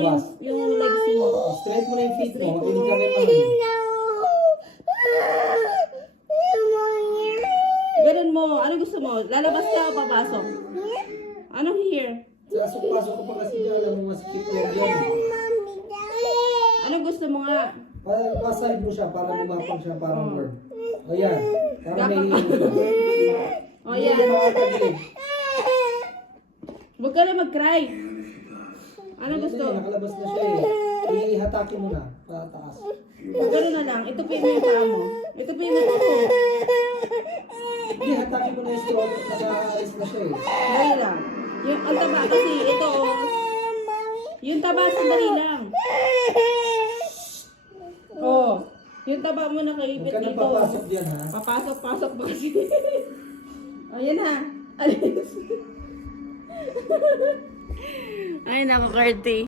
lalabas. yung legs mo. Straight mo na yung feet mo. Hindi ka rin ano. Ganun mo. Ano gusto mo? Lalabas ka o papasok? Ano here? Pasok ko pa kasi dyan. Alam mo masikip yan yan. Ano gusto mo nga? Paside mo siya para lumapang siya parang bird. O yan. Para may hiling siya. O yan. Huwag ka na mag-cry. Ano gusto? Nakalabas na siya eh. Ihatakin mo na. Pataas. Gano'n na lang. Itupin mo yung paa mo. Itupin mo ito. Hindi, hatakin mo na yung straw. Naka-alis na siya eh. Dali lang. Yung, ang taba kasi, ito oh. Yung taba, sandali lang. Oh. Yung taba mo nakaipit Huwag ka na dito. papasok dyan ha. Papasok pa kasi. Ayan na. Alis. Ay, naku, Curty.